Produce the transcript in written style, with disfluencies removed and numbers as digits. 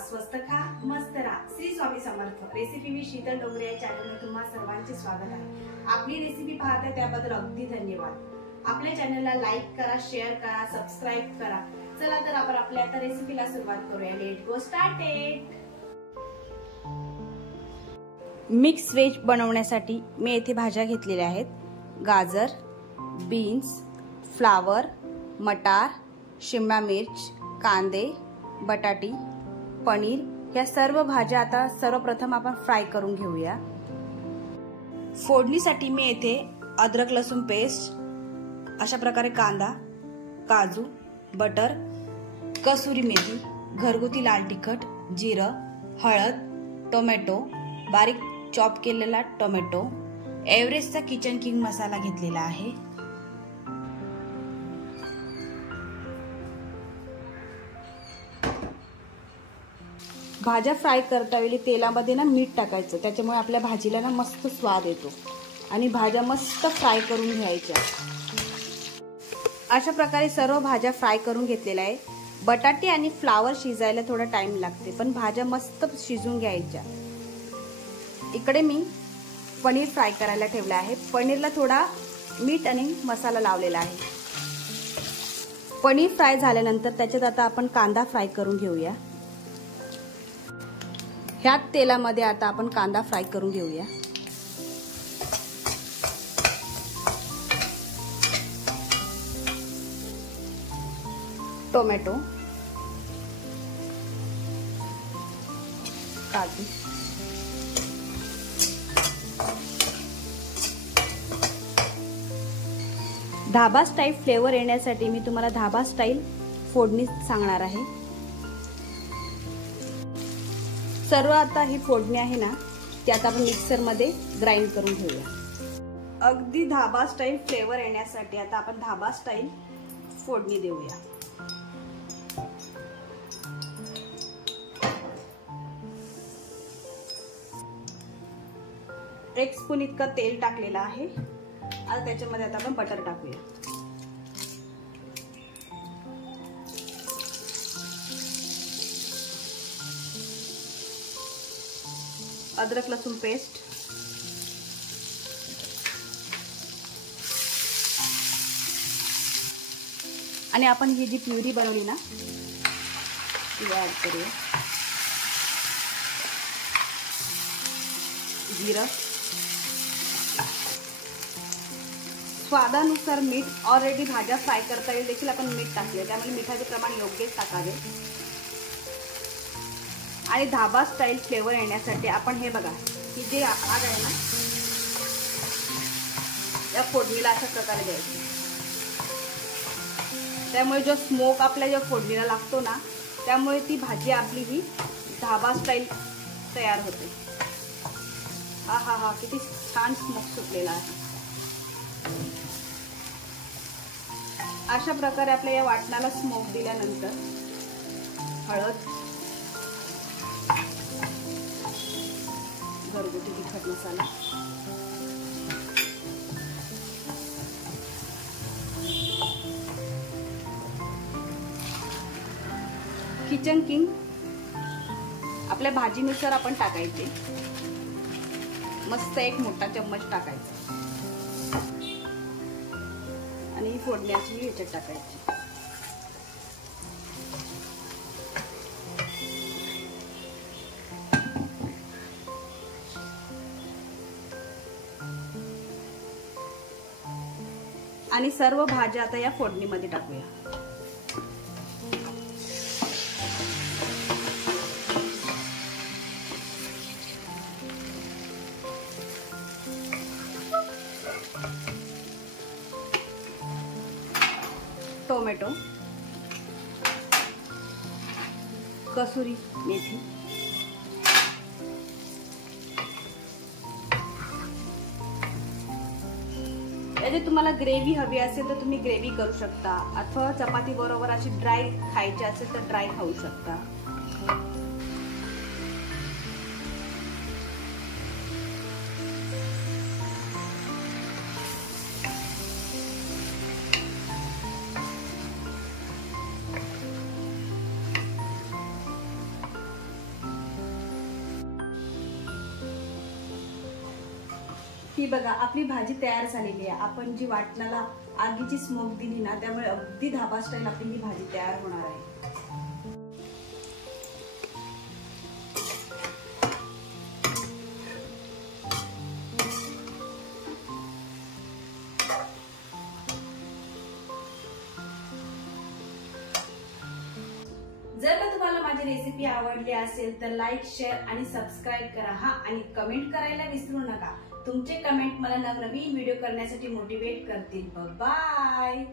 स्वस्त खा मस्त राहा। श्री स्वामी समर्थ। रेसिपी विथ शीतल डोंगरे या चॅनलमध्ये तुम्हा सर्वांचे स्वागत आहे। आपली रेसिपी पाहता त्याबद्दल अगदी धन्यवाद। आपल्या चॅनलला लाईक करा, शेअर करा, सबस्क्राइब करा। चला तर आपण आपल्या आता रेसिपीला सुरुवात करूया। Let go started. Mix veg बनवण्यासाठी मी येथे भाज्या घेतलेल्या आहेत। गाजर, बीन्स, फ्लावर, मटार, शिमला मिर्च, कांदे, बटाटी, पनीर या सर्व भाज्या आता सर्वप्रथम आपण फ्राय करून घेऊया। फोडणीसाठी मी येथे अद्रक लसूण पेस्ट, अशा प्रकारे कांदा, काजू, बटर, कसुरी मेथी, घरगुती लाल तिखट, जिरं, हळद, टोमॅटो, बारीक चॉप केलेला टोमॅटो, एव्हरेस्टचा किचन किंग मसाला घेतलेला आहे। भाज्या फ्राय करता वेळी तेलामध्ये ना मीठ टाकायचं, त्याच्यामुळे आपल्या भाजीला ना मस्त स्वाद येतो आणि भाज्या मस्त फ्राय करून घ्यायच्या। अशा प्रकारे सर्व भाज्या फ्राय करून घेतलेल्या आहे। बटाटे आणि फ्लावर शिजायला थोडा टाइम लागते, पण भाज्या मस्त शिजून घ्यायच्या। इकडे मी पनीर फ्राय करायला ठेवले आहे। पनीरला थोडा मीठ आणि मसाला लावलेला आहे। पनीर फ्राय झाल्यानंतर त्याच्यात आता आपण कांदा फ्राय करून घेऊया। ह्याच तेलामध्ये आता आपण कांदा फ्राय करून घेऊया। टोमॅटो, काजू, धाबा स्टाईल फ्लेवर येण्यासाठी मी तुम्हाला धाबा स्टाईल फोडणी सांगणार आहे। सर्व आता ही फोडणी आहे ना, ती आता आपण मिक्सर मध्ये ग्राइंड करून घेऊया। अगदी धाबा स्टाईल फ्लेवर येण्यासाठी आता आपण धाबा स्टाईल फोडणी देऊया। एक स्पून इतकं तेल टाकलेलं आहे। आता त्याच्यामध्ये आता आपण बटर टाकूया। अद्रक लसूण पेस्ट, आणि आपण ही जी प्युरी बनवली ना ती ऍड करूया। जिरं, स्वादानुसार मीठ। ऑलरेडी भाज्या फ्राय करता वेळी देखील आपण मीठ टाकले, त्यामुळे मिठाचे प्रमाण योग्यच टाकावे। आणि धाबा स्टाईल फ्लेवर येण्यासाठी आपण हे बघा, ही जी आग आहे ना, या फोडणीला अशा प्रकारे द्यायची। त्यामुळे जो स्मोक आपल्या ज्या फोडणीला लागतो ना, त्यामुळे ती भाजी आपली ही धाबा स्टाईल तयार होते। हा हा हा, किती छान स्मोक सुटलेला आहे। अशा प्रकारे आपल्या या वाटणाला स्मोक दिल्यानंतर हळद, घरगुती तिखट मसाला, किचन किंग आपल्या भाजीनुसार आपण टाकायचे। मस्त एक मोठा चम्मच टाकायचा आणि ही फोडणी अशी ह्याच्यात टाकायची। आणि सर्व भाज्या आता या फोडणीमध्ये टाकूया। टोमॅटो, कसुरी मेथी, याची तुम्हाला ग्रेव्ही हवी असेल तर तुम्ही ग्रेव्ही करू शकता, अथवा चपाती बरोबर अशी ड्राय खायची असेल तर ड्राय खाऊ शकता। ही बघा आपली भाजी तयार झालेली आहे। आपण जी वाटणाला आगीची स्मोक दिली ना, त्यामुळे अगदी धाबा स्टाईल आपली ही भाजी तयार होणार आहे। जर का तुम्हाला माझी रेसिपी आवडली असेल तर लाईक, शेअर आणि सबस्क्राईब करा हा, आणि कमेंट करायला विसरू नका। तुमचे कमेंट मला नवनवीन व्हिडिओ करण्यासाठी मोटिवेट करतील। बाय।